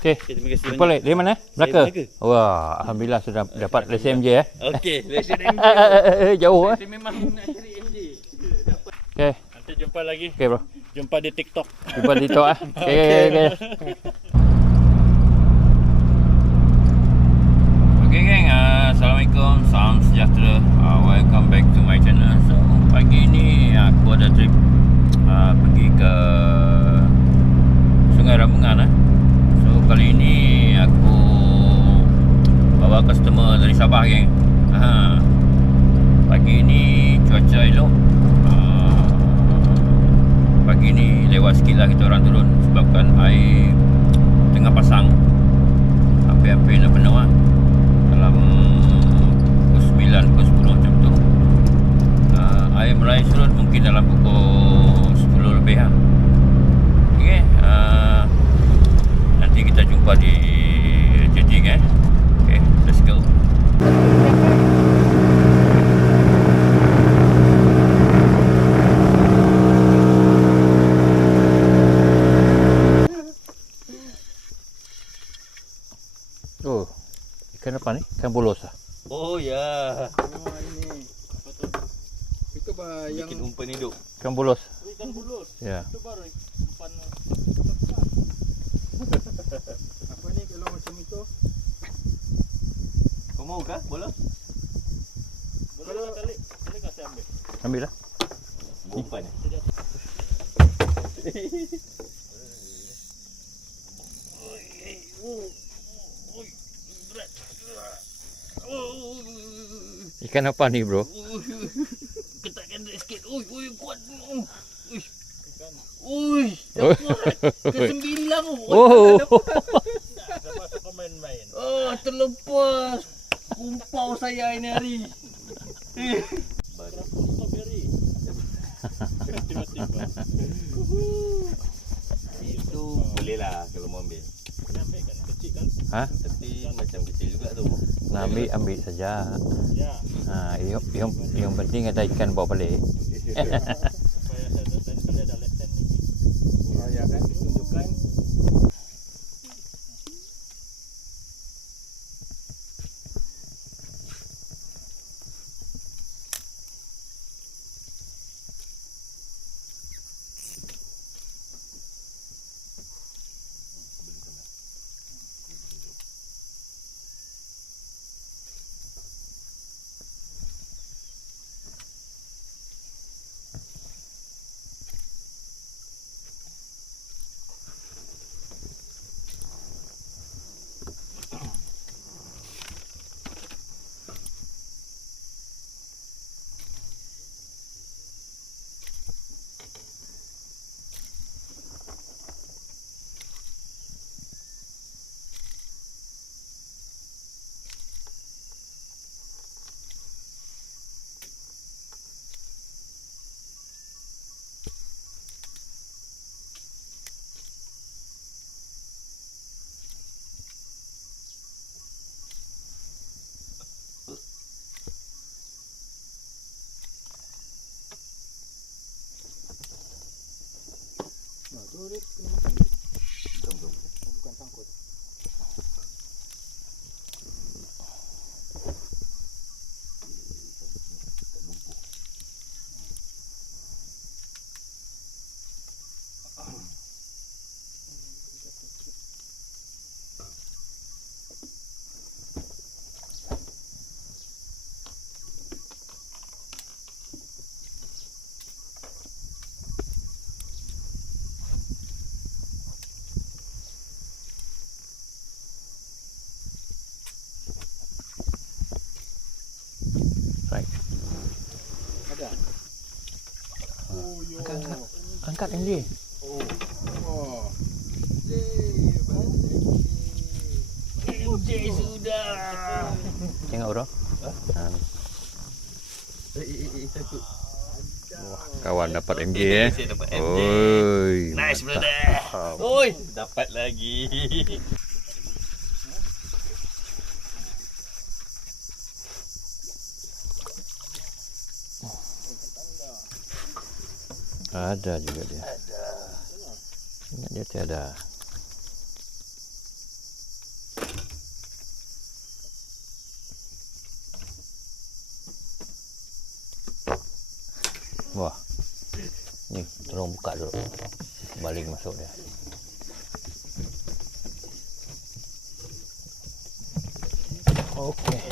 Okey. Terima kasih Jumpa lagi. Dari mana? Melaka? Melaka. Wah, alhamdulillah sudah dapat lesen MJ Okey, lesen MJ. Jauh Saya memang nak cari MJ. Dapat. Okey. Nanti jumpa lagi. Okey bro. Jumpa di TikTok. Jumpa di TikTok Okey. Okay geng, Assalamualaikum, salam sejahtera. Welcome back to my channel. So pagi ni aku ada trip pergi ke Sungai Rambungan. So kali ni aku bawa customer dari Sabah geng. Pagi ni cuaca elok. Pagi ni lewat sikit lah kita orang turun sebabkan air tengah pasang. Hampir-hampir nak penuh lah. Dalam pukul 9, pukul 10 macam tu. Air mulai surut mungkin dalam pukul 10 lebih lah. Okay, nanti kita jumpa di JT kan. Okay, let's go. Oh, ikan apa ni? Ikan bolos ah? Oh ya. Ini. Apa tu? Itu bah yang Bikin umpan hidup. Ikan bolos. ikan bulus. Ya. Itu baru umpan. Apa ni kalau macam itu? Kau mau kah bola? Boleh kali kah saya ambil? Ambil lah. Umpan. Ikan apa ni bro? Ketakkan sikit. Ui, kuat. Ui. Ikan. Ui, dapat. Ke-9. Oh. Dah masuk ke main-main. Oh, terlepas. Kumpau saya ini hari. Strawberry. Tiba-tiba. Itu boleh lah kalau mau ambil. Ambil kan kecil kan? Ha? Tapi macam kecil juga tu. Nak ambil saja. Ya. Yang penting ada ikan bawa balik. Supaya saya tadi kali ada lesen ni. Oh ya kan ditunjukkan. Nah, tu dia kena makan dia. Bukan sangkut. Right. Ada. Oh yo. Angkat MJ. Oh. MJ sudah. Tengok bro. Takut. Wah, kawan dapat MJ Saya dapat MJ. Oi. Nice mantap. brother. Oi, dapat lagi. Ada juga dia. Ada. Ingat dia tiada. Ni, tolong buka dulu. Baling masuk dia. Okey.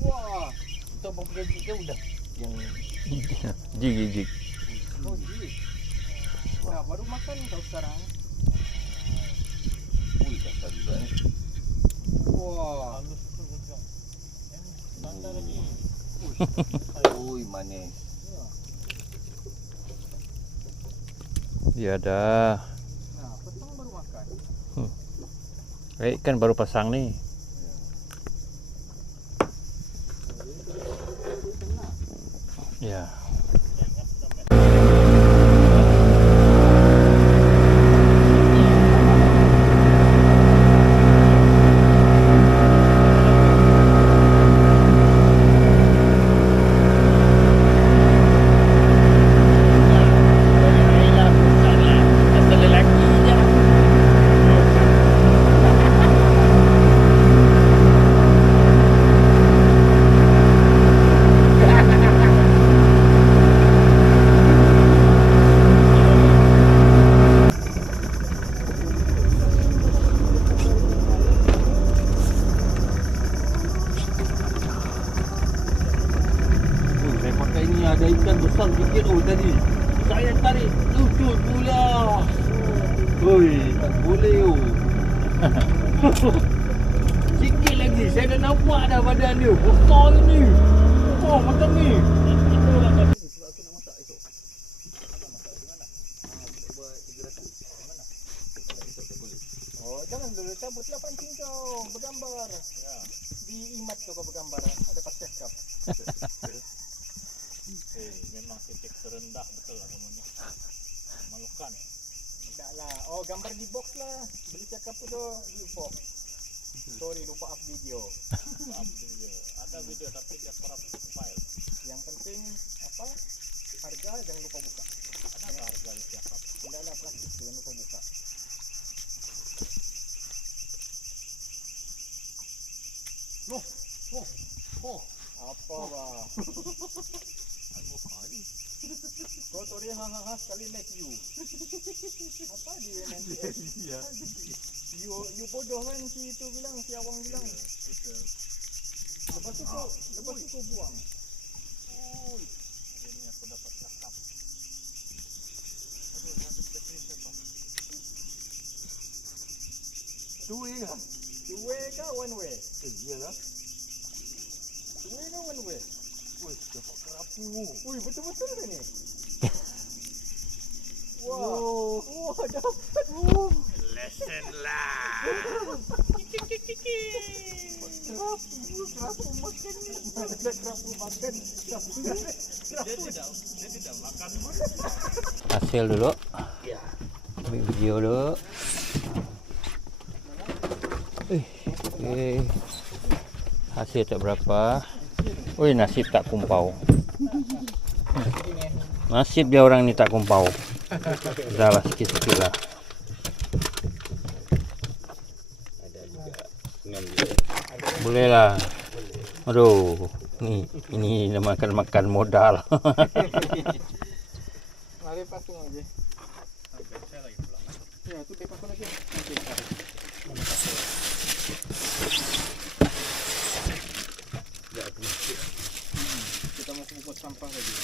Wah. Kita berapa kita udah yang Jig. oh jig. Nah, baru makan kau sekarang. Ui, kasar juga ni. Wah. Halus betul betul. Tanda lagi. Ui, manis. Dia dah. Nah, petang baru makan. Kan baru pasang ni. Ya. Ui, saya pakai ni ada ikan besar sikit tadi. Saya tarik, lutut pula. Ui, tak boleh sikit lagi, saya dah nampak dah badan dia. Besar ni. Oh, macam ni. Itulah tadi. Oh, jangan dulu cabutlah pancing kau. Bergambar. Ya. Di imat kau bergambar. Ada pas cakap. Memang titik terendah betul lah kamu ni. Malukan. Tidak lah. Oh, gambar di box lah. Beli cakap tu di box. Sorry, lupa up video. Ada video tapi dia corrupt file. Yang penting apa? Harga jangan lupa buka. Ada harga di cakap. Tidak lah plastik jangan lupa buka. Apa bah? Kau tu dia hahaha sekali like you. Apa dia nanti? You bodoh kan si itu bilang, si Awang bilang. Lepas tu kau buang. Ini aku dapat cakap. Two way lah. Two way ke one way? Iyalah. Two way ke one way? Ui, dapat kerapu. Ui, betul-betul ke ni? Wah, wah dapat. Lesson lah. Kerapu makan ni. Mana ada kerapu makan? Dia tidak makan pun. Hasil dulu. Ya. Ambil video dulu. Okay. Hasil tak berapa. Ui, nasib tak kumpau. Nasib dia orang ni tak kumpau. Dah lah sikit-sikit lah. Ada juga dengan dia. Boleh lah. Aduh, ini dah makan modal. Mari pasang aja. Saya lagi pulang. Ya, tu bebas aku lagi. Nanti tarik. Kita masih buat sampah lagi.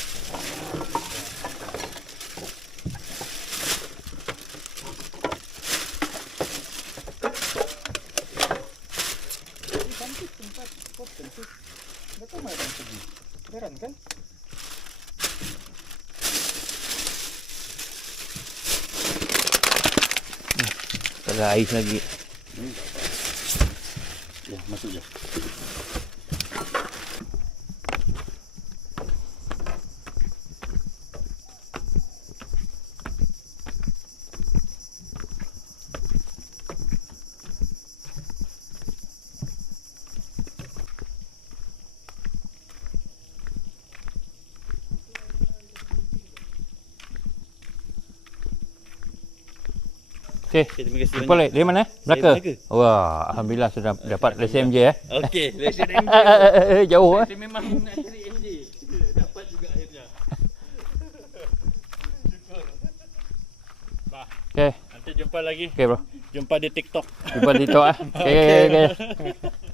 Cantik tempat spot cantik. Nggak tahu mana pergi. Heran kan? Ada ais lagi. Ya, masuk je. Okey. Terima kasih Jumpa lagi. Dari mana? Melaka? Melaka. Wah, alhamdulillah sudah dapat lesen MJ eh. Okey, lesen MJ. Jauh eh. Saya memang nak cari MJ. Dapat juga akhirnya. Okey. Nanti jumpa lagi. Okey bro. Jumpa di TikTok. Jumpa di TikTok ah. Okey okey okey.